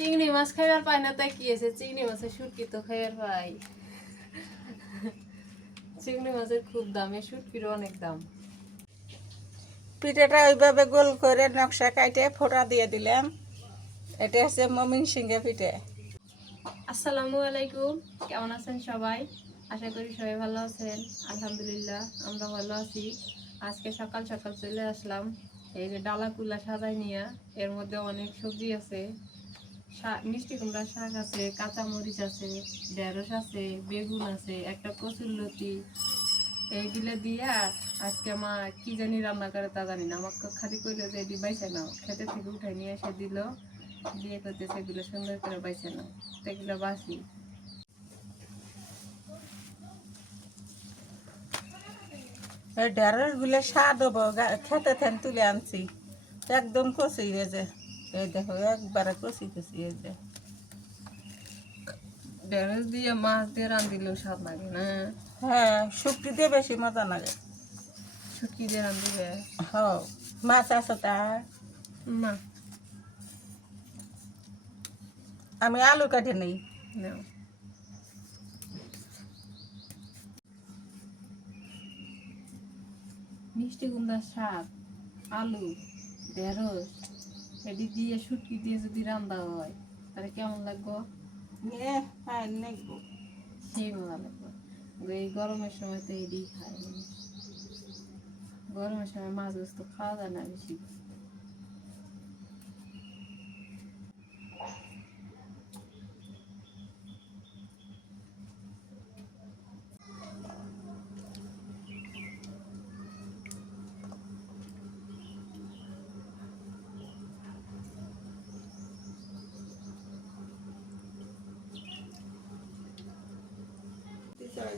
চিংড়ি মাছ খাইবার পাই না তাই কি আছে চিংড়ি মাছের শুটকি তো খাইবার পাই। চিংড়ি মাছের খুব দাম এই শুটকির অনেক দাম। পিঠাটা ওইভাবে গোল করে নকশা কাটে ফোড়া দিয়ে দিলাম। এটা হচ্ছে মমিন সিংহে পিঠে। আসসালামু আলাইকুম কেমন আছেন সবাই? আশা করি সবাই ভালো আছেন। আলহামদুলিল্লাহ আমরা ভালো আছি। আজকে সকাল সকাল চলে আসলাম। এই যে ডালা কুলা সাজাই নিয়ে এর মধ্যে অনেক সবজি আছে। মিষ্টি কুমড়ার শাক আছে কাঁচা মরিচ আছে, ঢেঁড়স আছে, বেগুন আছে, একটা কচুর লতি। এইগুলো দিয়া আজকে মা কি জানি রান্না করে তা জানি না। আমাকে খালি কইলো যে, এটি বাইছে নাও। খেতে থেকে উঠাই নিয়ে এসে দিল। দিয়ে করতে সেগুলো সুন্দর করে বাইছে নাও। সেগুলো বাসি। ঢেঁড়সগুলো স্বাদ হব খেতে থেন তুলে আনছি। একদম কচি হয়েছে এই দেখো একবারে কচি কচি হয়েছে ঢেঁড়স দিয়ে মাছ দিয়ে রান্ধিলেও স্বাদ লাগে না। হ্যাঁ শুক্তি দিয়ে বেশি মজা লাগে। শুটকি দিয়ে রান্ধিবে? হ মাছ আছে তা। না। আমি আলু কাটি নেই। নাও। মিষ্টি কুমড়ার শাক আলু ঢেঁড়স। এটি দিয়ে শুটকি দিয়ে যদি রান্না হয় তাহলে কেমন লাগবো? গো। সেই মজা লাগবো। এই গরমের সময় তো এটি খায় গরমের সময় মাছ গোস্ত খাওয়া যায় না বেশি।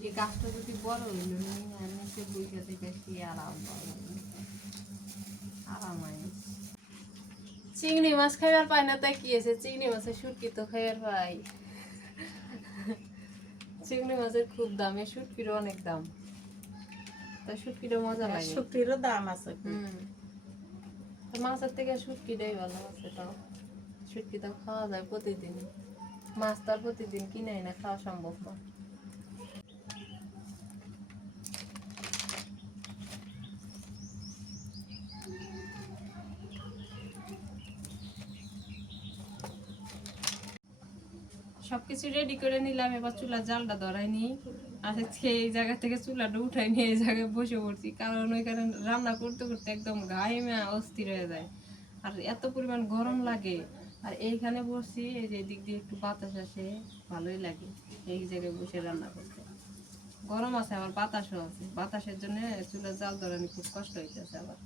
এই গাছটা যদি বড় হইল নিচে বইটা থেকে কি আরাম আরাম চিংড়ি মাছ খাইবার পাই না তাই কি আছে চিংড়ি মাছের শুটকি তো খাইবার পাই। চিংড়ি মাছের খুব দাম এই শুটকিরও অনেক দাম। তাই শুটকিটা মজা লাগে। শুক্তিরও দাম আছে হুম। মাছের থেকে শুটকিটাই ভালো আছে তাও। শুটকি তো খাওয়া যায় প্রতিদিন। মাছ আর প্রতিদিন কিনে না খাওয়া সম্ভব না। সবকিছু রেডি করে নিলাম, এবার চুলা জালটা ধরাইনি আজকে এই জায়গা থেকে চুলাটা উঠাই নিয়ে এই জায়গায় বসে পড়ছি, কারণ ওইখানে রান্না করতে করতে একদম গায়ে অস্থির হয়ে যায়। আর এত পরিমাণ গরম লাগে আর এইখানে বসছি এই যে দিক দিয়ে একটু বাতাস আসে, ভালোই লাগে এই জায়গায় বসে রান্না করতে। গরম আছে, আবার বাতাসও আছে। বাতাসের জন্য চুলের জাল ধরানি খুব কষ্ট হইতেছে আবার।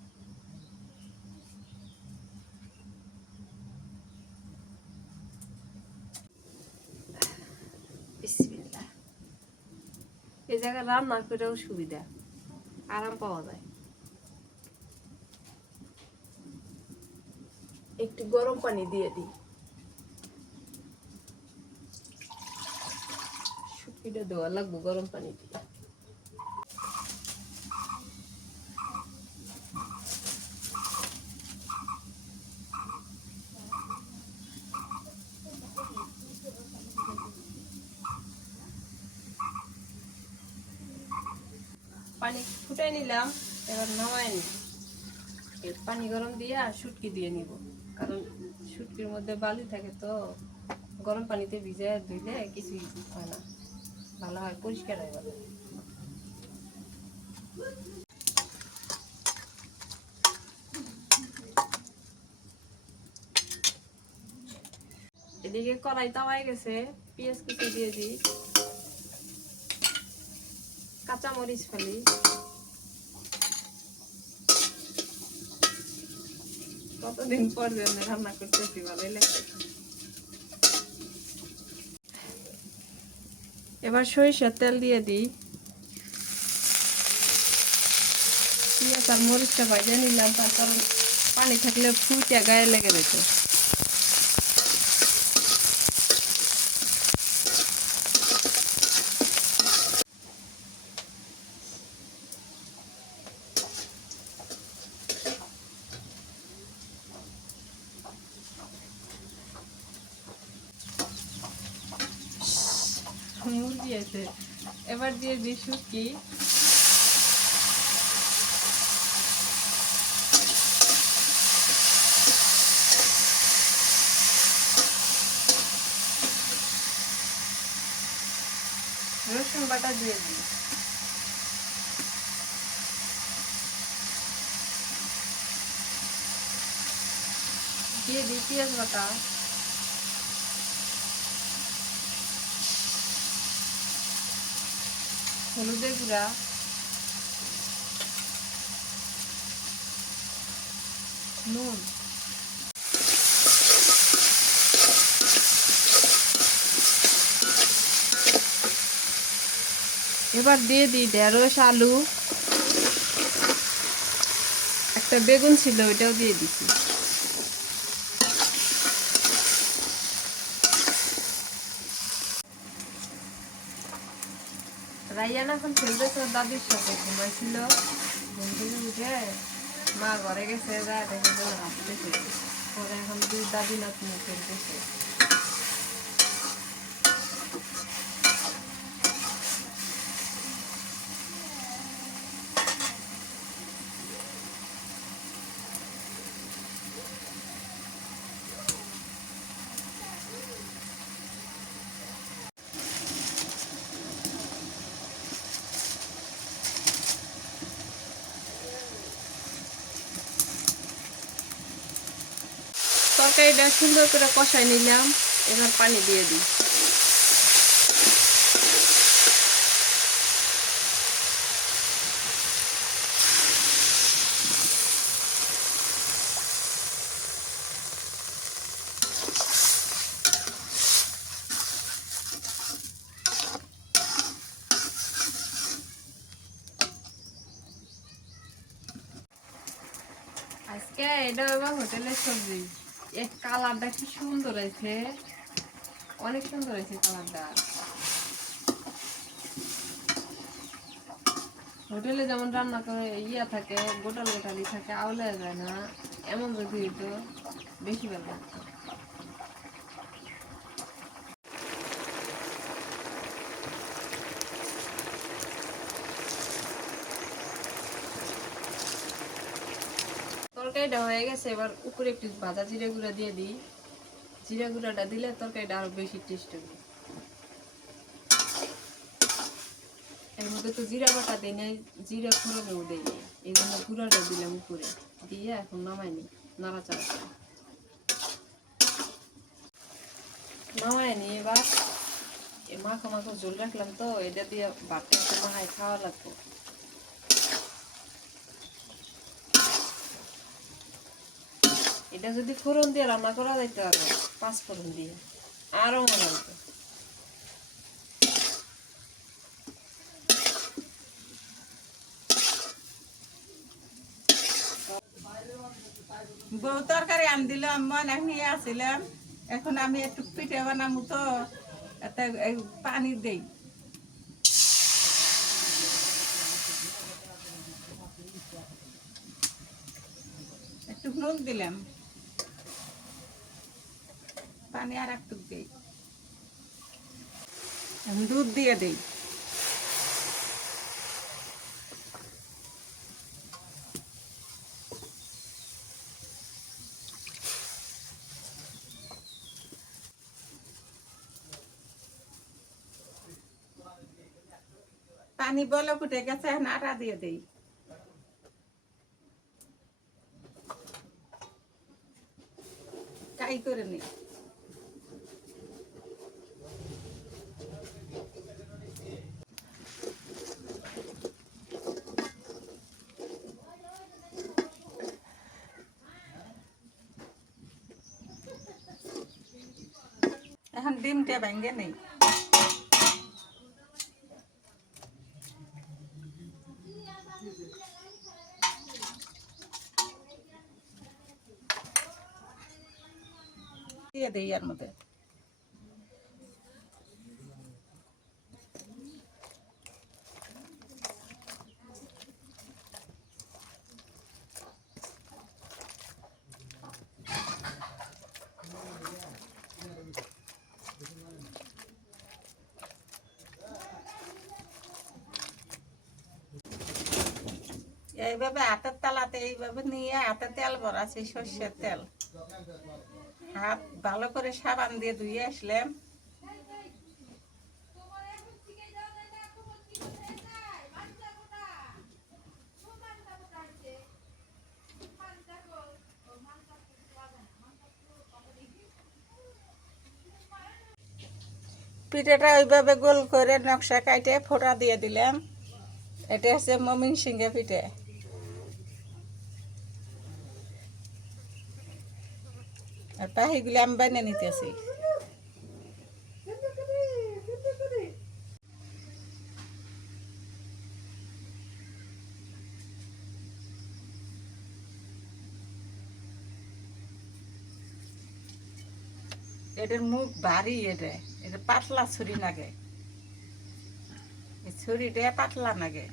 এই জায়গায় রান্না করেও সুবিধা, আরাম পাওয়া যায়। একটু গরম পানি দিয়ে দিই। শুকিটা দেওয়া লাগবো, গরম পানি দিয়ে। পানি ফুটাই নিলাম, এবার নামাই নি পানি গরম দিয়ে আর শুটকি দিয়ে নিব। কারণ শুটকির মধ্যে বালি থাকে তো গরম পানিতে ভিজে ধুইলে কিছু হয় না। ভালো হয়, পরিষ্কার হয় ভালো এদিকে কড়াই তাওয়াই গেছে, পেঁয়াজ কুচি দিয়ে দিই। কাঁচামরিচ ফেলি। কতদিন পর রান্না করতেছি এবার সরিষার তেল দিয়ে দিই। পেঁয়াজ আর মরিচটা ভাজে নিলাম তার কারণ পানি থাকলে ফুটে গায়ে লেগে যেত মুরগি আছে এবার দিয়ে দিই শুকি রসুন বাটা দিয়ে দিই দিয়ে দিই পেঁয়াজ বাটা। হলুদের গুঁড়া। নুন। এবার দিয়ে দিই ঢেঁড়স আলু। একটা বেগুন ছিল ওইটাও দিয়ে দিছি। রাইয়ান এখন খেলবে তোর দাদির সাথে ঘুমাইছিল। ঘুম থেকে উঠে মা ঘরে গেছে, যা দেখে তোর হাসতেছে পরে এখন দুই দাদি নাতনি খেলতেছে। তরকারিটা সুন্দর করে কষাই নিলাম। এবার পানি দিয়ে দিই। আজকে এটা হোটেলের সবজি। এর কালারটা কি সুন্দর হয়েছে? অনেক সুন্দর হয়েছে কালারটা। হোটেলে যেমন রান্না করে ইয়া থাকে, গোটাল গোটালি থাকে আউলে যায় না। এমন যদি হইতো, বেশি ভালো লাগতো। তরকারিটা হয়ে গেছে, এবার উপরে একটু ভাজা জিরে গুঁড়া দিয়ে দিই। জিরা গুঁড়াটা দিলে তরকারিটা আরও বেশি টেস্ট হবে। এর মধ্যে তো জিরা বাটা দেয় নাই, জিরা ফোড়নেও দেয় নাই। এই জন্য গুঁড়াটা দিলাম উপরে। দিয়ে এখন নামাইনি নাড়াচাড়া করে। নামাইনি এবার। মাখো মাখো ঝোল রাখলাম তো, এটা দিয়ে ভাতটা মাহাই খাওয়া লাগতো এটা যদি ফোড়ন দিয়ে রান্না করা যেত আরও পাঁচ ফোড়ন দিয়ে। আরও মনে হতো বউ তরকারি আন দিলাম মনে নিয়ে আসছিলাম এখন আমি একটু পিঠে বানাবো তো পানি দেই। একটু নুন দিলাম। পানি আর একটু দেই। এখন দুধ দিয়ে দেই। পানি বলে ফুটে গেছে, এখন আটা দিয়ে দেই। কাই করে নি এখন ডিমটা ভেঙে নেই দিয়ে দিই এর মধ্যে হাতে তেল ভরাছি সর্ষের তেল। হাত ভালো করে সাবান দিয়ে ধুয়ে আসলাম পিঠাটা ওইভাবে গোল করে নকশা কাটে ফোড়া দিয়ে দিলাম এটা হচ্ছে মমিন সিংহে পিঠে। আর পাহিগুলো আমি বাইনে নিতেছি। এটার মুখ ভারী এটা এটা পাতলা ছুরি নাগে ছুরিটা পাতলা নাগে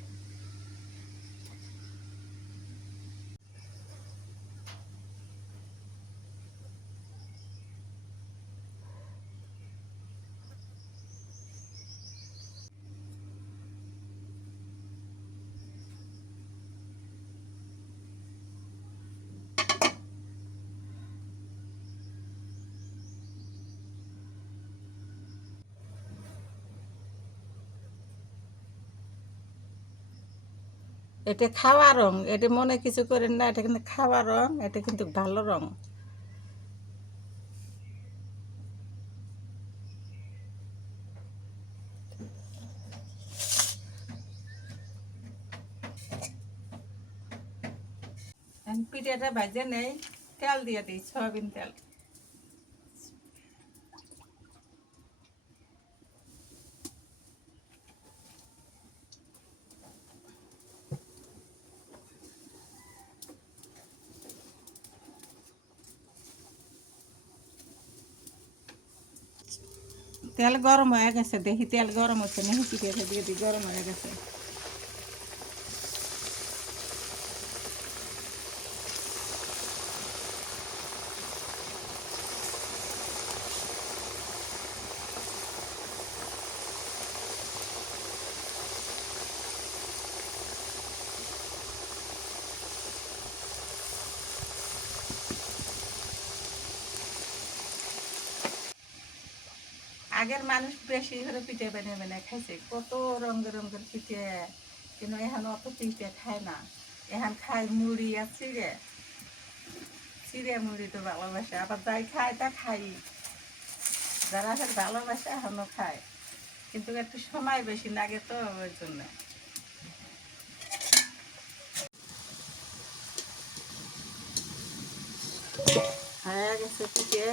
এটা খাওয়া রং, এটা মনে কিছু করেন না, এটা কিন্তু খাওয়া রং, এটা কিন্তু ভালো রং। পিঠাটা ভাজে নেই, তেল দিয়ে দিই, সয়াবিন তেল। তেল গরম হয়ে গেছে। দেখি তেল গরম হচ্ছে নাকি পিঠাটা দিয়ে দিই গরম হয়ে গেছে। আগের মানুষ বেশি করে পিঠে বানিয়ে বানিয়ে খাইছে। কত রঙের রঙের পিঠে, কিন্তু এখন অত পিঠে খায় না। এখন খায় মুড়ি আর চিড়ে। চিড়ে মুড়ি তো ভালোবাসে, আবার যাই খায় তা খাই। যারা ফের ভালোবাসে এখনও খায়। কিন্তু একটু সময় বেশি লাগে তো ওই জন্য। হয়ে গেছে পিঠে।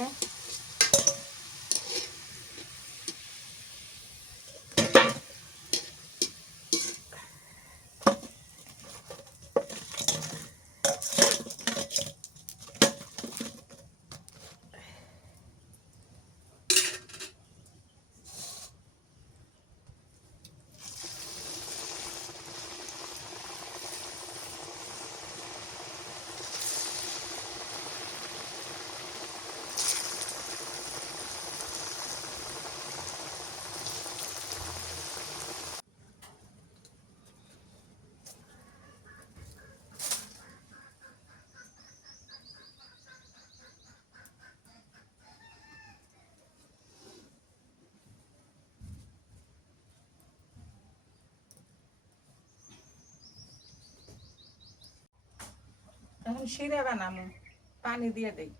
এখন শিরা বানাবো পানি দিয়ে দেই।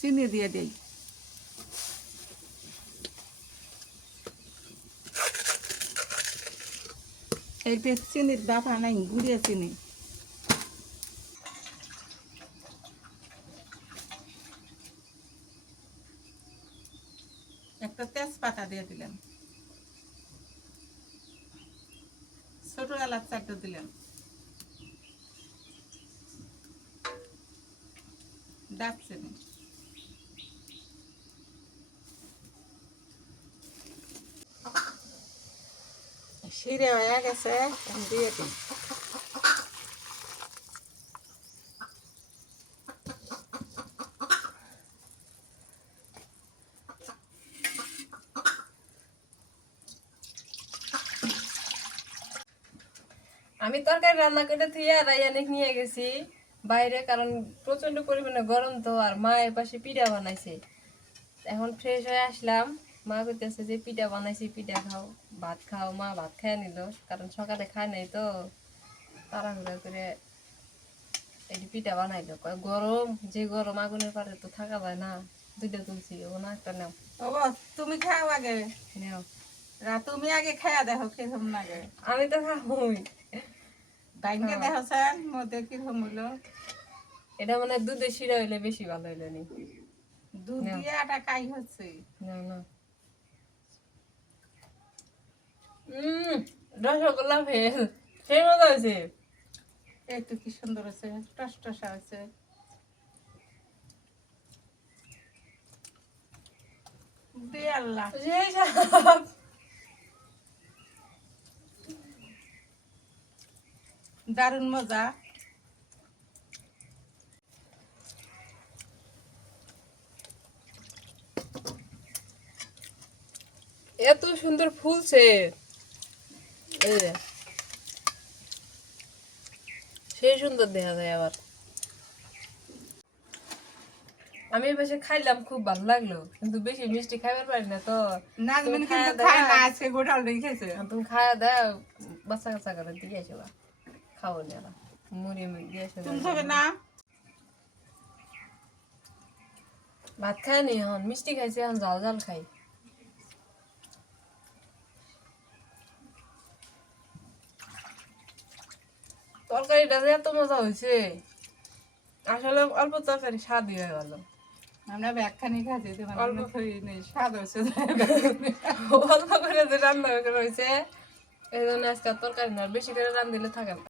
চিনি দিয়ে দেই। এইটা চিনির বাপা নাই, গুড়িয়ে চিনি। একটা তেজপাতা দিয়ে দিলাম। ছোট এলাচ চারটে দিলাম। দারচিনি। শিরে হয়ে গেছে দিয়ে আমি তরকারি রান্না করে থুয়ে রাইয়ানিক নিয়ে গেছি। বাইরে কারণ প্রচণ্ড পরিমাণে গরম তো, আর মা পাশে পিঠা বানাইছে। এখন ফ্রেশ হয়ে আসলাম। মা কইতেছে যে পিঠা বানাইছি, পিঠা খাও। ভাত খাও মা ভাত খায় নিল কারণ সকালে খায় নাই তো। তাড়াহুড়া করে এই পিঠা বানাইলো। কয় গরম যে গরম আগুনের পারে তো থাকা যায় না দুইটা তুলছি ও না একটা নাও। তুমি খাও আগে। নাও। তুমি আগে খায়া দেখো কীরকম লাগে। আমি তো খাবই বাইকে হ্যাঁ। দেখো স্যার মধ্যে কীরকম হলো এটা মানে দুধে শিরা হইলে বেশি ভালো হইল নি। দুধ। দিয়ে আটা কাই হচ্ছে। না না উম রসগোল্লা ফেল। সেই মজা হয়েছে। একটু কি সুন্দর হচ্ছে টস টসা দিয়ে আল্লাহ। দারুণ মজা। এত সুন্দর ফুলছে। এই যে। সেই সুন্দর দেখা যায় আবার। আমি এবার খাইলাম খুব ভালো লাগল। কিন্তু বেশি মিষ্টি খাইবার পারি না তো। নাজমিন তুমি কিন্তু খায় না রেখেছে তুমি খাওয়া দাও বাচ্চা কাচ্চা করে দিয়ে আসো খাব না মুড়ি মুড়ি দিয়ে আসো। তুমি খাবে না? ভাত খাই নি এখন মিষ্টি খাইছে এখন জাল জাল খাই। তরকারিটা যে এত মজা হয়েছে। আসলে অল্প তরকারি স্বাদই হয়ে গেল। আমরা ব্যাগখানি খাচ্ছি তোমার অল্প। নেই স্বাদ অল্প করে যে রান্না করে রয়েছে এই জন্য আজকে তরকারি না বেশি করে রান দিলে থাকে না।